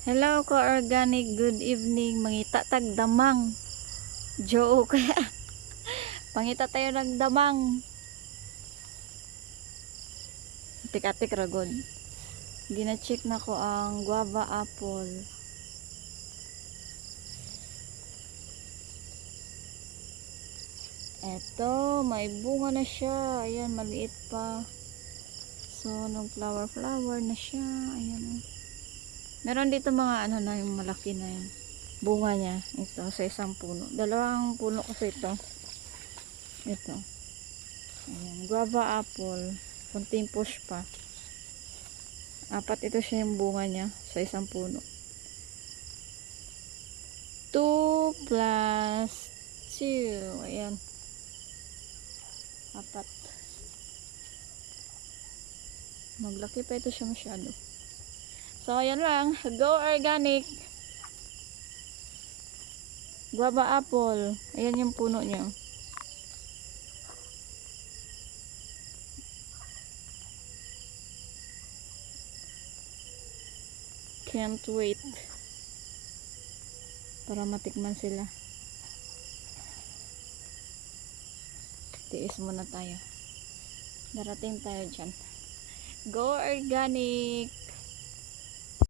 Hello ka-organic, good evening. Mangita tag damang. Joke. Pangita tayo ng damang. Tik-atik ragod. Gina-check na ko ang guava apple. Eto, may bunga na siya. Ayan, maliit pa. So, nung flower na siya. Ayan. Meron dito mga ano na yung malaki na yung bunga niya. Ito, sa isang puno. Dalawang puno kasi ito. Ito. Ayan, guava apple. Kunting push pa. Apat ito siya yung bunga niya sa isang puno. 2 plus 2. Ayan. Apat. Maglaki pa ito siya masyado. So, ayan lang. Go organic. Guava apple. Ayan yung puno niya. Can't wait. Para matikman sila. Tiis muna tayo. Darating tayo dyan. Go organic.